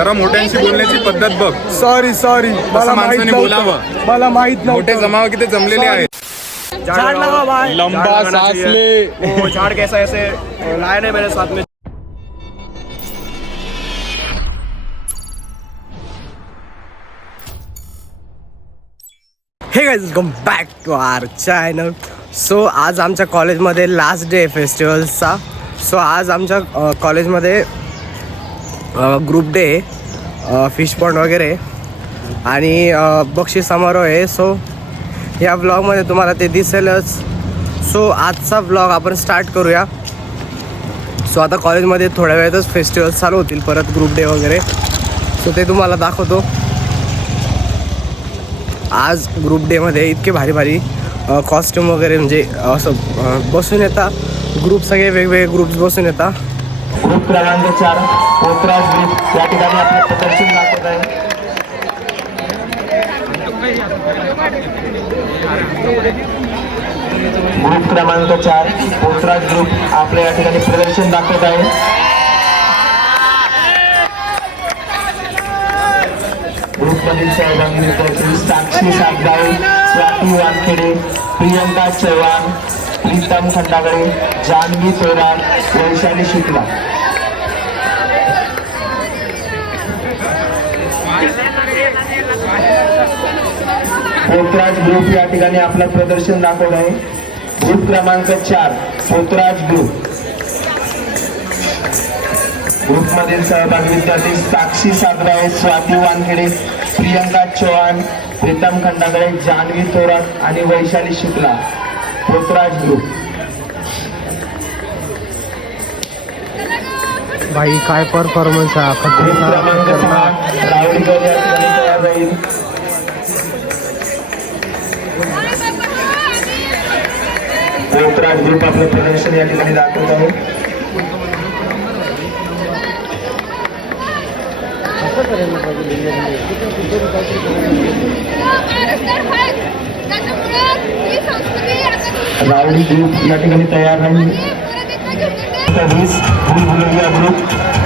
जरा मोठ्यांशी बोलण्याची पद्धत बघ. सॉरी सॉरी मला माहीत माणसाने नव्हतं. बोलावं. मला माहीत मोठे नव्हतं जमाव किती जमलेले आहेत. झाड़ लगा भाई लंबा सांस ले वो झाड़ कैसा ऐसे. लाया नहीं मेरे साथ में. Hey guys welcome back to our channel so आज आमच्या कॉलेजमध्ये लास्ट डे फेस्टिवल्सचा सो आज आमच्या अ, कॉलेजमध्ये ग्रुप डे फिश पॉन्ड वगैरे. आणि बक्षीस समारोह आहे. सो या ब्लॉगमध्ये तुम्हाला ते दिसेलच. सो आजचा ब्लॉग आपण स्टार्ट करूया. सो आता कॉलेजमध्ये थोड्या वेळातच फेस्टिवल्स चालू होतील. परत ग्रुप डे वगैरे. सो ते तुम्हाला दाखवतो. आज ग्रुप डेमध्ये इतके भारी भारी कॉस्ट्युम वगैरे म्हणजे असं बसून येता. ग्रुप सगळे वेगवेगळे ग्रुप्स बसून येतात ग्रुप क्रमांक चार. पोतराज ग्रुप या ठिकाणी आपलं प्रदर्शन दाखवत आहे. ग्रुप क्रमांक चार पोतराज ग्रुप आपल्या या ठिकाणी प्रदर्शन दाखवत आहे. ग्रुपमधील सहभागी विद्यार्थी साक्षी सागदाळे स्वाती वानखेडे प्रियंका चव्हाण प्रीतम खंडागळे जानवी तोराड वैशाली शुक्ला. पोतराज ग्रुप या ठिकाणी आपलं प्रदर्शन दाखवत आहे. ग्रुप क्रमांक चार पोतराज ग्रुप. ग्रुपमधील सहभागी विद्यार्थी साक्षी सागराळे स्वाती वानखेडे प्रियंका चव्हाण प्रीतम खंडागळे जान्हवी थोरात आणि वैशाली शुक्ला. पोतराज ग्रुप. भाई काय परफॉर्मन्स आहे? राहील पोतराज ग्रुप आपलं प्रदर्शन या ठिकाणी दाखवत आहे. रावडी ग्रुप या ठिकाणी तयार राहील. ग्रुप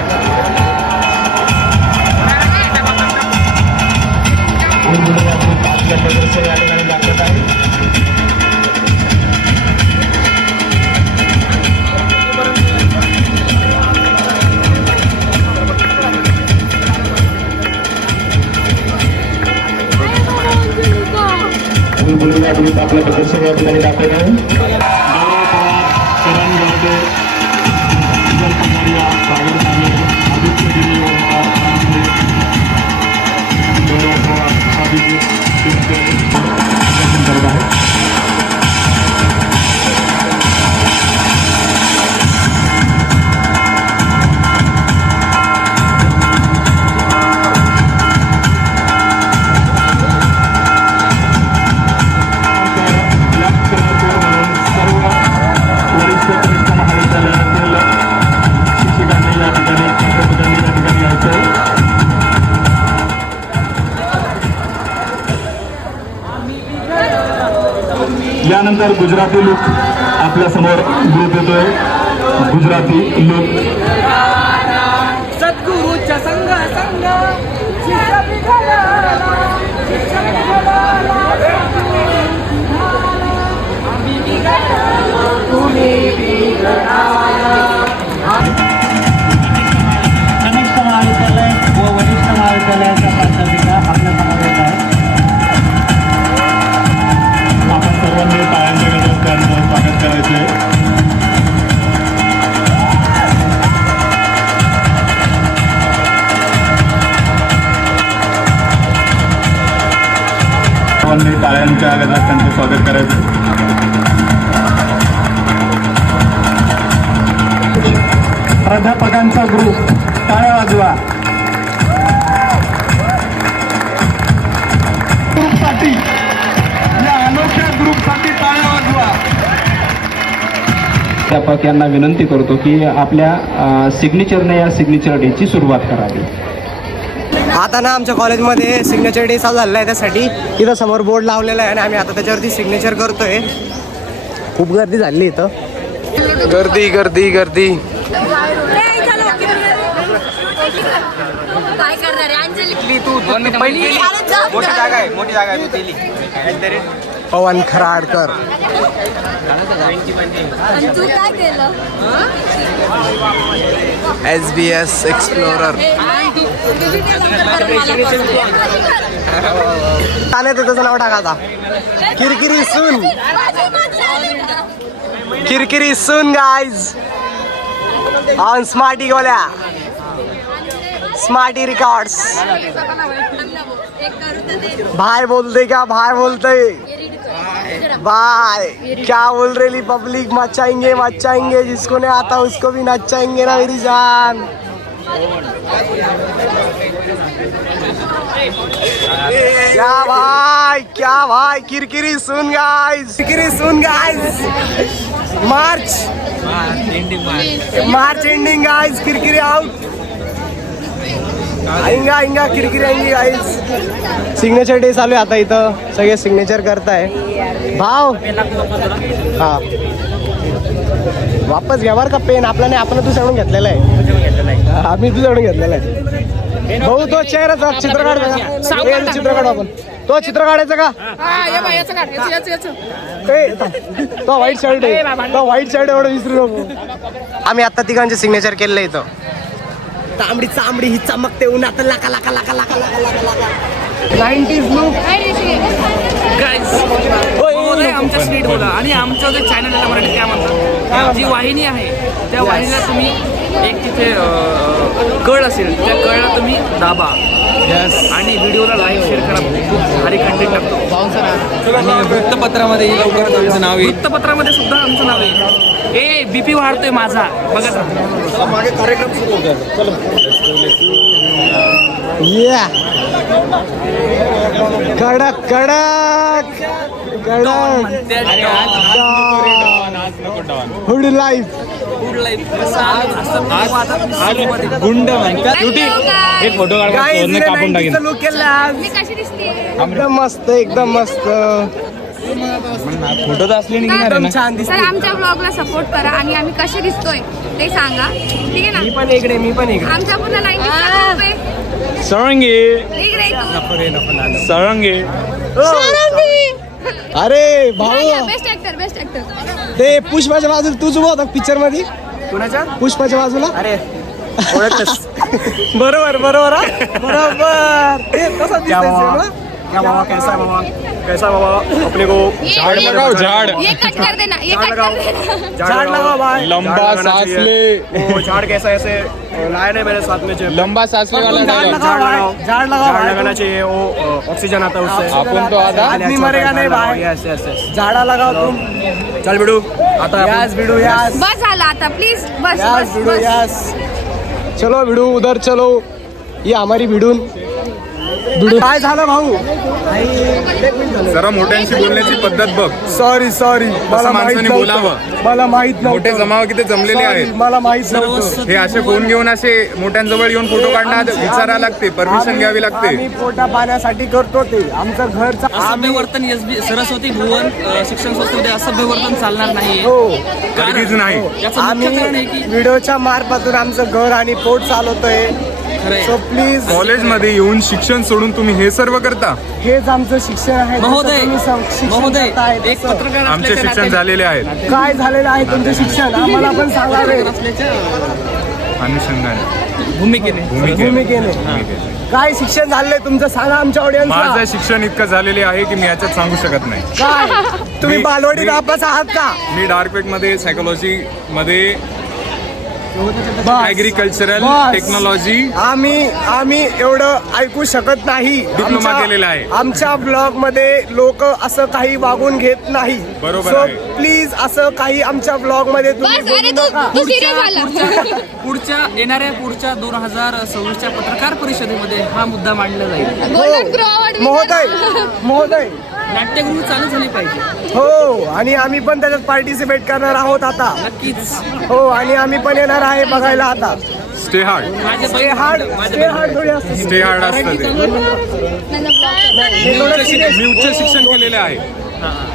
बुलबुलिया ग्रुप आपलं प्रदर्शन या ठिकाणी दाखवत आहे बुलबुलिया ग्रुप आपलं प्रदर्शन या यानंतर गुजराती लुक आपल्यासमोर ग्रुप येतोय. गुजराती लुक. सद्गुरूच्या संघ संघ तुम्ही तुमच्या आगात त्यांचं स्वागत करायचं. प्राध्यापकांचा ग्रुप टाळ्या वाजवा. टाळ्या वाजवा. प्राध्यापक यांना विनंती करतो की आपल्या सिग्नेचरने या सिग्नेचर डेची सुरुवात करावी. आता ना आमच्या कॉलेजमध्ये सिग्नेचर डे चालू झालेला आहे त्यासाठी. इथं समोर बोर्ड लावलेला आहे आणि आम्ही आता त्याच्यावरती सिग्नेचर करतोय. खूप गर्दी झाली इथं. गर्दी गर्दी गर्दी. काय करा करणार आहे अंजली तू पहिली अरे जा. मोठी जागा आहे मोठी जागा आहे तू दिली. पवन खराडकर. आणि तू काय केलं? एस बी एस एक्सप्लोरर चालेल तर त्याचं नाव टाका आता किरकिरी सून. किरकिरी सून guys on Smarty Golya. Smarty Records भाई बोलते क्या? भाई बोलते. भाई, क्या बोल रही पब्लिक मचाएँगे मचाएँगे, जिसको नहीं आता उसको भी नचाएँगे ना, मेरी जान. क्या भाई क्या भाई किरकिरी सुन गाइस किरकिरी सुन guys March March ending guys किरकिरी आउट इंगा इंगा किरकिरी आएंगी गाइस सिग्नेचर डे चालू आहे आता इथं. सगळे सिग्नेचर करताय. भाव? हा. वापस घ्या बरं का पेन आपला नाही आपण सांगून घेतलेला आहे. आम्ही तुझ्याकडून घेतलेला आहे. भाऊ तो चेहराचा चित्र काढायचा का चित्र काढू आपण. तो चित्र काढायचं का? तो व्हाईट शर्ट आहे. तो व्हाईट शर्ट एवढं विसरू नको. आम्ही आता तिघांचे सिग्नेचर केलेलं आहे इथं. तांबडी चांबडी ही चमकते उन्हात लाका लाका लाका लाका लाका लाका लाका. नाईन्टीज लुक आमच्या स्ट्रीट बोला. आणि आमचं जे चॅनल आहे मराठी त्या म्हणतात. जी वाहिनी आहे त्या वाहिनीला तुम्ही एक तिथे कळ असेल त्या कळला तुम्ही दाबा. आणि व्हिडिओला लाईक शेअर करा. खूप भारी कंटेंट टाकतो आणि वृत्तपत्रामध्ये लवकरच आमचं नाव येईल. वृत्तपत्रामध्ये सुद्धा आमचं नाव आहे ए बीपी वाढतोय माझा. बघत राहा या कडक कडक. कडक. हुड लाईफ गुंड म्हणतात एक फोटो कापून टाकेन. लुक केला आज. मी कशी दिसते एकदम मस्त एकदम मस्त. फोटो तर असले निघणार आहे एकदम ना. छान तर दिसते आमच्या ब्लॉगला सपोर्ट करा आणि आम्ही कसे दिसतोय ते सांगा. ठीक आहे मी ना पण इकडे मी पण इकडे. आमच्या सरंगे तू. सरंगे अरे भाऊ. बेस्ट ऍक्टर बेस्ट ऍक्टर ते पुष्पाच्या बाजूला तूच उभा होता पिक्चरमध्ये? कुणाच्या? पुष्पाच्या बाजूला? अरे बरोबर बरोबर? बरोबर. ते तसं दिसतंय बाबा? ना? क्या बाबा कैसा है बाबा? कैसा है बाबा? अपने को झाड लगाओ झाड ये कट कर देना ये झाड़ कट लगाओ कर देना। झाड लावा भाई। लंबा झाड़ लगाना सांस चाहिए। ले। वो झाड़ कैसा ऐसे? लाया नहीं मेरे साथ में जो लंबा सांस ले वाला झाड डायलॉग. लगाओ भाई, झाड लगाओ झाड़ भाई. लगाना चाहिए वो ऑक्सीजन आता है उससे। आपण तो आता आदमी मरेगा नहीं भाई। यस यस यस झाडा लगाव तुम। चल बिडू आता आपण- यास भिडू यास। बस झालं आता प्लीज बस यास बस भिडू बस। यास। चलो भिडू उधर चलो। ये हमारी भिडून। भिडू काय झालं भाऊ? जरा मोठ्यांशी बोलण्याची पद्धत बघ. सॉरी सॉरी मला माहीत माणसाने नव्हतं. बोलावं. मला माहीत मोठे नव्हतं जमाव किती जमलेले Sorry, आहेत. मला माहीत नव्हतं. हे असे फोन घेऊन असे मोठ्यांजवळ येऊन फोटो काढण्यात विचारायला लागते. परमिशन घ्यावी लागते. आम्ही पोटा पाण्यासाठी करतो ते. आमचं घरचं असभ्य आम्ही वर्तन एस बी सरस्वती भुवन अ, शिक्षण संस्थेमध्ये असभ्य वर्तन चालणार नाही हो. कधीच नाही. याचं मुख्य कारण आहे आम्ही की व्हिडिओच्या मार्फतून आमचं घर आणि पोट चालवतोय. सो प्लीज कॉलेजमध्ये येऊन शिक्षण सोडून तुम्ही हे सर्व करता? हेच आमचं शिक्षण आहे. जसं महोदय तुम्ही सं- शिक्षण महोदय करताय एक तसं. पत्रकार आमचे असल्याच्या शिक्षण झालेले आहेत. काय झालेलं आहे तुमचं शिक्षण? आम्हाला पण सांगावे असल्याच्या अनुषंगाने. भूमिकेने. भूमिके भूमिकेने. काय शिक्षण झालंय तुमचं? सांगा आमच्या माझं ऑडियन्स शिक्षण इतकं झालेले आहे की मी याच्यात सांगू शकत नाही. काय? तुम्ही मी- बालवाडी मी- नापास आहात का? मी डार्क वेबमध्ये सायकोलॉजी मध्ये. ऍग्रिकल्चरल. टेक्नॉलॉजी आम्ही आम्ही एवढं ऐकू शकत नाही डिप्लोमा आमच्या- केलेला आहे. आमच्या ब्लॉगमध्ये लोक असं काही वागून घेत नाही बरोबर आहे. प्लीज असं काही आमच्या ब्लॉगमध्ये तुम्ही बस अरे बोलू तू नका. तू सिरियस झाला पुढच्या येणाऱ्या पुढच्या दोन हजार सव्वीसच्या पत्रकार परिषदेमध्ये हा मुद्दा मांडला जाईल गोल्डन ग्रो अवॉर्ड महोदय महोदय नाट्यगृह चालू झाली पाहिजे. हो आणि आम्ही पण त्याच्यात पार्टिसिपेट करणार आहोत आता. नक्कीच. हो आणि आम्ही पण येणार आहे बघायला आता. स्टे हार्ड माझे स्टे हार्ड स्टे हार्ड थोडी असते. स्टे हार्ड असतं ते. मी उच्च शिक्षण केलेले आहे.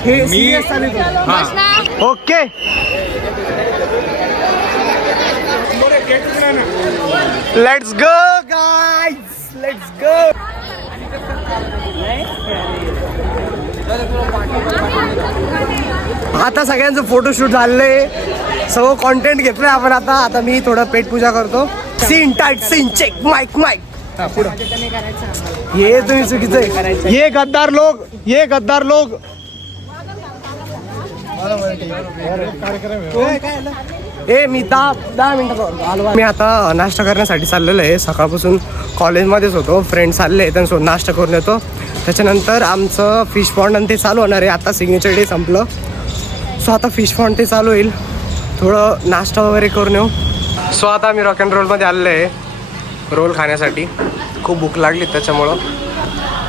हे मी- serious. हा. Okay. Let's go guys let's go आता सगळ्यांचं फोटोशूट झालंय. सगळं कॉन्टेंट घेतलंय आपण आता. आता मी थोडं पेट पूजा करतो. Scene tight scene check mic mic हे तुम्ही चुकीचं आहे. ये गद्दार लोग ये गद्दार लोग ए मी दहा दहा मिनटात आलो मी आता नाश्ता करण्यासाठी चाललेलो आहे. सकाळपासून कॉलेजमध्येच होतो. फ्रेंड चालले आहेत सो नाश्ता करून येतो. त्याच्यानंतर आमचं फिश पॉन्ड आणि ते चालू होणार आहे. आता सिग्नेचर डे संपलं. सो आता फिश पॉन्ड ते चालू होईल. थोडं नाश्ता वगैरे करून येऊ. सो आता मी रॉक अँड रोलमध्ये आलेलो आहे. रोल खाण्यासाठी. खूप भूक लागली त्याच्यामुळं.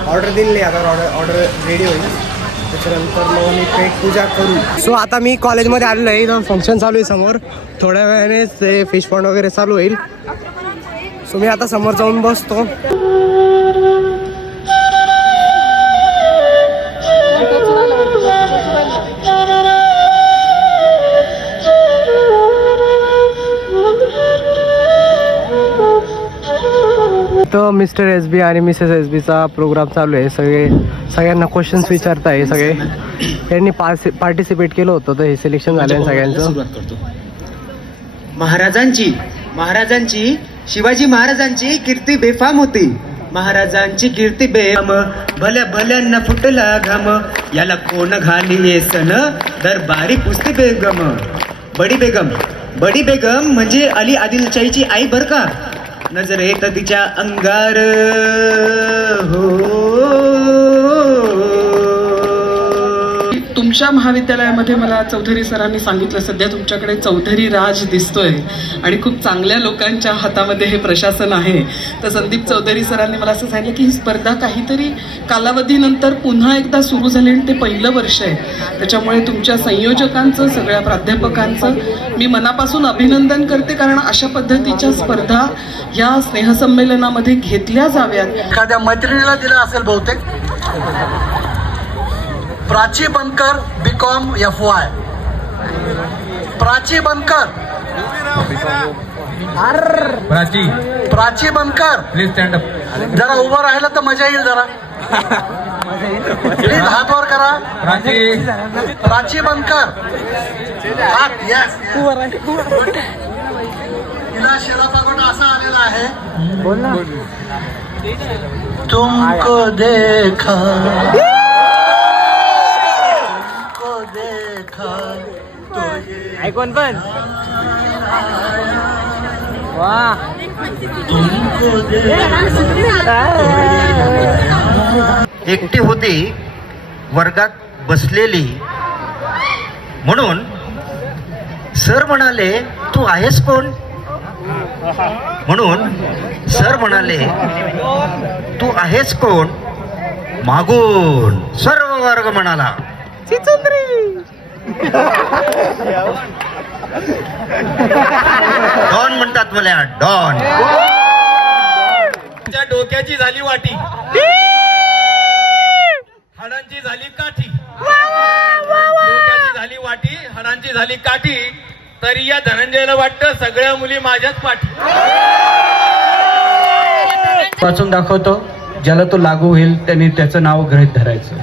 ऑर्डर दिली आता ऑर्डर ऑर्डर रेडी होईल. त्याच्यानंतर मग मी पेट पूजा करू. सो आता मी कॉलेजमध्ये आलेलो आहे. इथं फंक्शन चालू आहे समोर. थोड्या वेळाने ते फिश पॉन्ड वगैरे चालू होईल. सो मी आता समोर जाऊन बसतो. तर मिस्टर एस बी आणि मिसेस एस बीचा प्रोग्राम चालू आहे. सगळे सगळ्यांना क्वेश्चन्स विचारताय सगळे. यांनी पार्टिसिपेट केलं होतं तर हे सिलेक्शन झालं आहे सगळ्यांचं. महाराजांची महाराजांची शिवाजी महाराजांची कीर्ती बेफाम होती. महाराजांची कीर्ती बेफाम भल्या भल्यांना फुटला घाम. याला कोण घाली ये सन दरबारी पुसती बेगम. बडी बेगम. बडी बेगम म्हणजे अली आदिलशाहीची आई बर का? नजरेत तिच्या अंगार. हो. तुमच्या महाविद्यालयामध्ये मला चौधरी सरांनी सांगितलं सध्या तुमच्याकडे चौधरी राज दिसतोय. आणि खूप चांगल्या लोकांच्या हातामध्ये हे प्रशासन आहे. तर संदीप चौधरी सरांनी मला असं सांगितलं की ही स्पर्धा काहीतरी कालावधीनंतर पुन्हा एकदा सुरू झाली आणि ते पहिलं वर्ष आहे. त्याच्यामुळे तुमच्या संयोजकांचं सगळ्या प्राध्यापकांचं मी मनापासून अभिनंदन करते कारण अशा पद्धतीच्या स्पर्धा या स्नेहसंमेलनामध्ये घेतल्या जाव्यात. एखाद्या मैत्रिणीला दिला असेल बहुतेक. Prachi Bankar B com F Y Prachi Bankar. Prachi. Prachi Bankar. Please stand up जरा उभं राहिलं तर मजा येईल जरा. प्लीज हात वर करा. प्राची. प्राची बनकर. हात येस तिला शिलापागोटा असा आलेला आहे. तुमको देखा. तुमको देखा. तो ऐकून पण. एकटी होती वर्गात बसलेली. म्हणून सर म्हणाले तू आहेस कोण? म्हणून सर म्हणाले तू आहेस कोण? मागून सर्व वर्ग म्हणाला डॉन म्हणतात मला डॉन. त्या डोक्याची झाली वाटी. हाडांची झाली काठी. डोक्याची झाली वाटी हाडांची झाली काठी. तरी या धनंजयला वाटतं सगळ्या मुली माझ्याच पाठी. वाचून दाखवतो. ज्याला तो लागू होईल त्यांनी त्याचं नाव गृहीत धरायचं.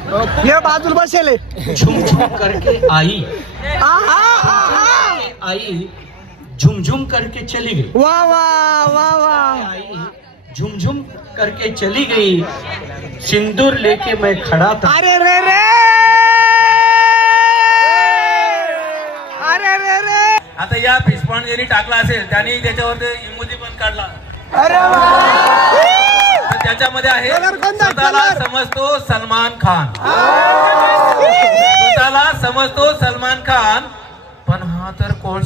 बाजूला बसेल. झुम झुम करके आई. आई झुम झुम करके चली गई। वा वा वा वा। आई झुम झुम करके चली गई। सिंदूर लेके मैं खड़ा था। अरे रे रे। अरे रे रे। आता या फिशपॉन्ड जरी टाकला असेल त्यांनी त्याच्यावर ते इमोजी पण काढला. अरे त्याच्यामध्ये आहे? स्वतःला? समजतो सलमान खान. स्वतःला समजतो सलमान खान.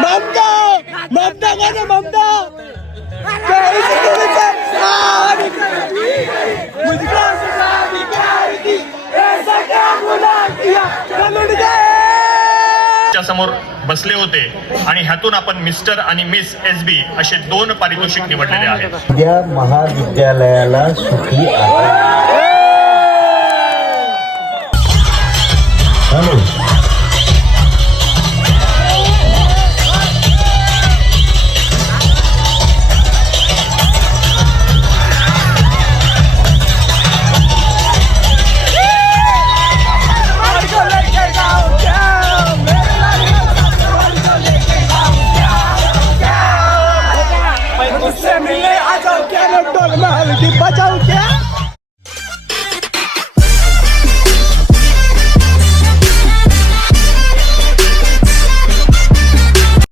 ममता! ममता ममता ऐसा क्या किया गए समोर बसले होते आणि ह्यातून आपण मिस्टर आणि मिस एस बी असे दोन पारितोषिक निवडलेले आहेत. महाविद्यालयाला सुखी आहे